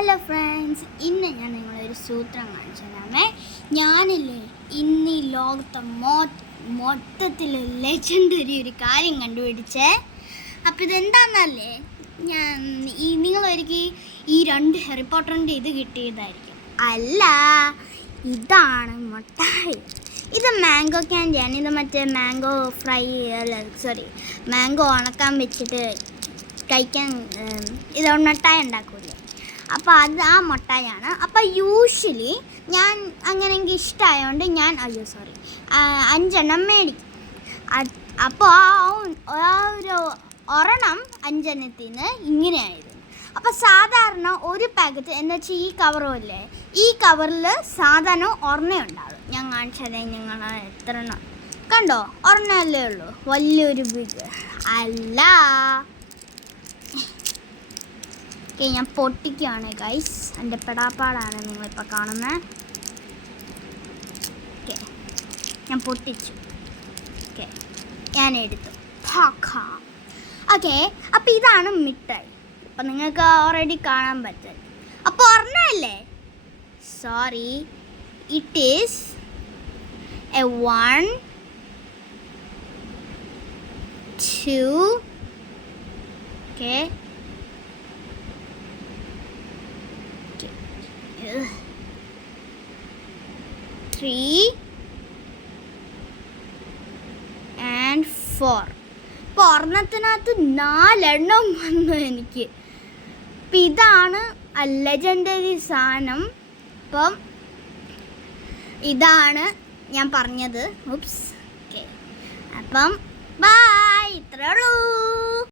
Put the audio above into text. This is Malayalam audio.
ഹലോ ഫ്രണ്ട്സ്, ഇന്ന് ഞാൻ നിങ്ങളൊരു സൂത്രം കാണിച്ചു തരാമേ. ഞാനില്ലേ ഇന്ന് ഈ ലോകത്തെ മൊത്തത്തിൽ ലെജൻഡറി ഒരു കാര്യം കണ്ടുപിടിച്ചേ. അപ്പോൾ ഇതെന്താണെന്നല്ലേ, നിങ്ങളൊരിക്കൽ ഈ 2 ഹാരി പോട്ടറിൻ്റെ ഇത് കിട്ടിയതായിരിക്കും. അല്ല, ഇതാണ് മുട്ടായി. ഇത് മാംഗോ ക്യാൻഡിയാണ്. ഇത് മറ്റേ മാംഗോ മാംഗോ ഉണക്കാൻ വെച്ചിട്ട് കഴിക്കാൻ ഇത് മിഠായി ഉണ്ടാക്കൂലേ, അപ്പോൾ അത് ആ മുട്ടായാണ്. അപ്പോൾ യൂഷ്വലി ഞാൻ അങ്ങനെ എനിക്ക് ഇഷ്ടമായതുകൊണ്ട് ഞാൻ 5 മേടിക്കും. അപ്പോൾ ആ ഒരു ഒരെണ്ണം 5 ഇങ്ങനെയായിരുന്നു. അപ്പോൾ സാധാരണ ഒരു പാക്കറ്റ് എന്ന് വെച്ചാൽ ഈ കവറുമല്ലേ, ഈ കവറിൽ സാധാരണ ഒരെണ്ണേ ഉണ്ടാകും. ഞാൻ കാണിച്ചതേ, നിങ്ങൾ എത്ര എണ്ണം കണ്ടോ? ഒരെണ്ണമല്ലേ ഉള്ളൂ, വലിയൊരു ബിഗ് അല്ല. ഞാൻ പൊട്ടിക്കുകയാണ് ഗൈസ്, എൻ്റെ പെടാപ്പാടാണ് നിങ്ങളിപ്പോൾ കാണുന്നത്. ഓക്കെ, ഞാൻ പൊട്ടിച്ചു. ഓക്കെ, ഞാൻ എടുത്തു. ഓക്കെ, അപ്പോൾ ഇതാണ് മിഠായി. അപ്പം നിങ്ങൾക്ക് ഓൾറെഡി കാണാൻ പറ്റും. അപ്പോൾ ഒരെണ്ണമല്ലേ, sorry, it is a 1 2 okay 3 and 4. അപ്പോൾ ഒരെണ്ണത്തിനകത്ത് 4 എണ്ണം വന്നു എനിക്ക്. അപ്പം ഇതാണ് ലെജൻഡറി സാധനം. അപ്പം ഇതാണ് ഞാൻ പറഞ്ഞത്. ഓക്കെ, അപ്പം ബൈ, ഇത്രയേ ഉള്ളൂ.